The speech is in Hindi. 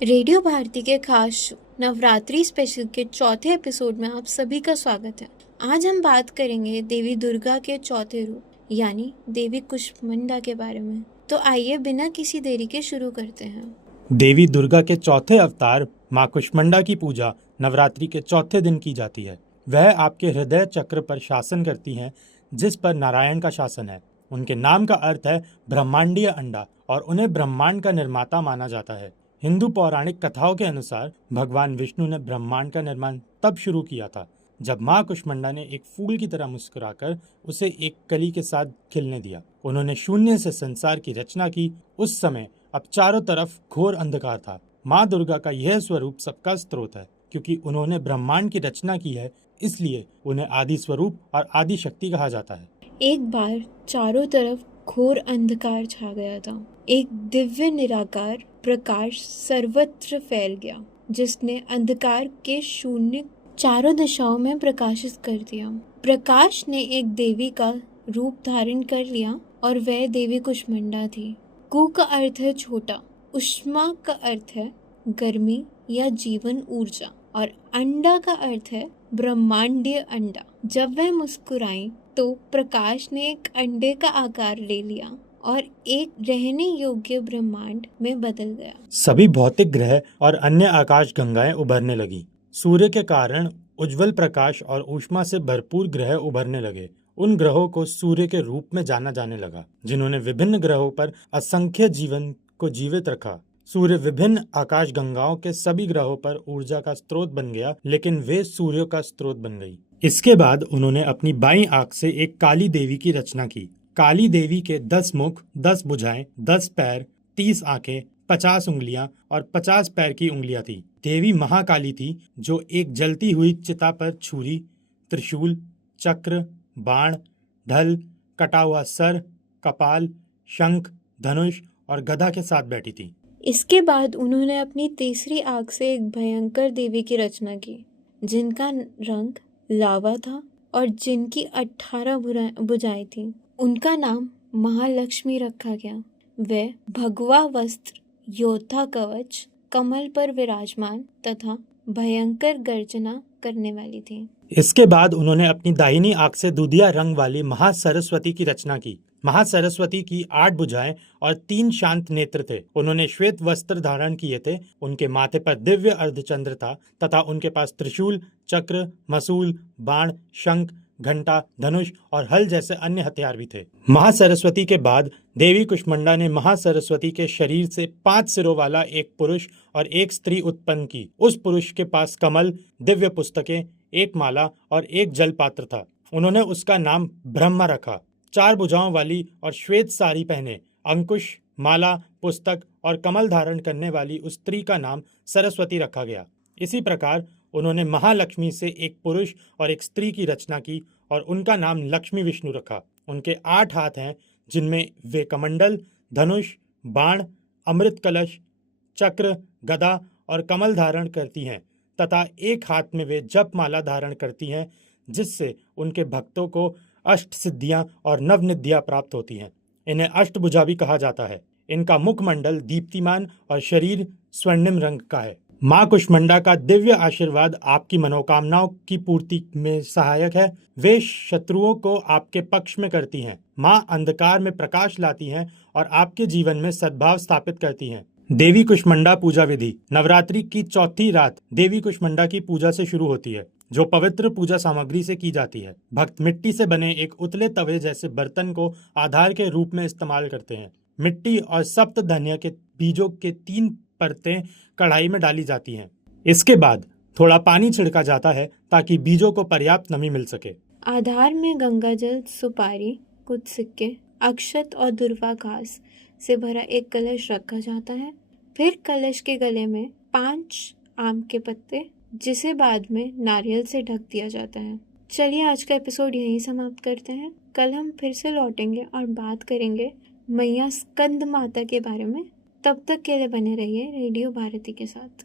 रेडियो भारती के खास शो नवरात्रि स्पेशल के चौथे एपिसोड में आप सभी का स्वागत है। आज हम बात करेंगे देवी दुर्गा के चौथे रूप यानी देवी कुष्मांडा के बारे में। तो आइए बिना किसी देरी के शुरू करते हैं। देवी दुर्गा के चौथे अवतार माँ कुष्मांडा की पूजा नवरात्रि के चौथे दिन की जाती है। वह आपके हृदय चक्र पर शासन करती हैं, जिस पर नारायण का शासन है। उनके नाम का अर्थ है ब्रह्मांडीय अंडा और उन्हें ब्रह्मांड का निर्माता माना जाता है। हिंदू पौराणिक कथाओं के अनुसार भगवान विष्णु ने ब्रह्मांड का निर्माण तब शुरू किया था जब माँ कुष्मांडा ने एक फूल की तरह मुस्कुराकर उसे एक कली के साथ खिलने दिया। उन्होंने शून्य से संसार की रचना की। उस समय अब चारों तरफ घोर अंधकार था। माँ दुर्गा का यह स्वरूप सबका स्रोत है। क्योंकि उन्होंने ब्रह्मांड की रचना की है, इसलिए उन्हें आदि स्वरूप और आदि शक्ति कहा जाता है। एक बार चारों तरफ घोर अंधकार छा गया था। एक दिव्य निराकार प्रकाश सर्वत्र फैल गया, जिसने अंधकार के शून्य चारों दिशाओं में प्रकाशित कर दिया। प्रकाश ने एक देवी का रूप धारण कर लिया और वह देवी कुष्मांडा थी। कु का अर्थ है छोटा, उष्मा का अर्थ है गर्मी या जीवन ऊर्जा और अंडा का अर्थ है ब्रह्मांडीय अंडा। जब वह मुस्कुराई तो प्रकाश ने एक अंडे का आकार ले लिया और एक रहने योग्य ब्रह्मांड में बदल गया। सभी भौतिक ग्रह और अन्य आकाश गंगाएं उभरने लगी। सूर्य के कारण उज्जवल प्रकाश और ऊष्मा से भरपूर ग्रह उभरने लगे। उन ग्रहों को सूर्य के रूप में जाना जाने लगा, जिन्होंने विभिन्न ग्रहों पर असंख्य जीवन को जीवित रखा। सूर्य विभिन्न आकाश गंगाओं के सभी ग्रहों पर ऊर्जा का स्रोत बन गया, लेकिन वे सूर्य का स्रोत बन गई। इसके बाद उन्होंने अपनी बाईं आंख से एक काली देवी की रचना की। काली देवी के 10 मुख, 10 भुजाएं, 10 पैर, 30 आंखें, 50 उंगलियां और 50 पैर की उंगलियां थी। देवी महाकाली थी, जो एक जलती हुई चिता पर छुरी, त्रिशूल, चक्र, बाण, ढल, कटा हुआ सर, कपाल, शंख, धनुष और गदा के साथ बैठी थी। इसके बाद उन्होंने अपनी तीसरी आंख से एक भयंकर देवी की रचना की, जिनका रंग लावा था और जिनकी 18 भुजाएं थीं। उनका नाम महालक्ष्मी रखा गया। वे भगवा वस्त्र, योद्धा कवच, कमल पर विराजमान तथा भयंकर गर्जना करने वाली थी। इसके बाद उन्होंने अपनी दाहिनी आंख से दूधिया रंग वाली महासरस्वती की रचना की। महासरस्वती की 8 भुजाएं और 3 शांत नेत्र थे। उन्होंने श्वेत वस्त्र धारण किए थे। उनके माथे पर दिव्य अर्धचंद्र था तथा उनके पास त्रिशूल, चक्र, मसूल, बाण, शंख, घंटा, धनुष और हल जैसे अन्य हथियार भी थे। महासरस्वती के बाद देवी कुष्मांडा ने महासरस्वती के शरीर से 5 सिरों वाला एक पुरुष और एक स्त्री उत्पन्न की। उस पुरुष के पास कमल, दिव्य पुस्तकें, एक माला और एक जल पात्र था। उन्होंने उसका नाम ब्रह्मा रखा। 4 भुजाओं वाली और श्वेत साड़ी पहने, अंकुश, माला, पुस्तक और कमल धारण करने वाली उस स्त्री का नाम सरस्वती रखा गया। इसी प्रकार उन्होंने महालक्ष्मी से एक पुरुष और एक स्त्री की रचना की और उनका नाम लक्ष्मी विष्णु रखा। उनके 8 हाथ हैं, जिनमें वे कमंडल, धनुष, बाण, अमृत कलश, चक्र, गदा और कमल धारण करती हैं तथा एक हाथ में वे जप माला धारण करती हैं, जिससे उनके भक्तों को अष्ट सिद्धियां और नवनिधियां प्राप्त होती हैं। इन्हें अष्टभुजा भी कहा जाता है। इनका मुखमंडल दीप्तिमान और शरीर स्वर्णिम रंग का है। माँ कुष्मांडा का दिव्य आशीर्वाद आपकी मनोकामनाओं की पूर्ति में सहायक है। वे शत्रुओं को आपके पक्ष में करती हैं। माँ अंधकार में प्रकाश लाती हैं और आपके जीवन में सद्भाव स्थापित करती हैं। देवी कुष्मांडा पूजा विधि। नवरात्रि की चौथी रात देवी कुष्मांडा की पूजा से शुरू होती है, जो पवित्र पूजा सामग्री से की जाती है। भक्त मिट्टी से बने एक उतले तवे जैसे बर्तन को आधार के रूप में इस्तेमाल करते हैं। मिट्टी और सप्त धन्य के बीजों के 3 परतें कढ़ाई में डाली जाती हैं। इसके बाद थोड़ा पानी छिड़का जाता है ताकि बीजों को पर्याप्त नमी मिल सके। आधार में गंगाजल, सुपारी, कुछ सिक्के, अक्षत और दुर्वा घास से भरा एक कलश रखा जाता है। फिर कलश के गले में 5 आम के पत्ते, जिसे बाद में नारियल से ढक दिया जाता है। चलिए आज का एपिसोड यहीं समाप्त करते हैं। कल हम फिर से लौटेंगे और बात करेंगे मैया स्कंद माता के बारे में। तब तक के लिए बने रहिए रेडियो भारती के साथ।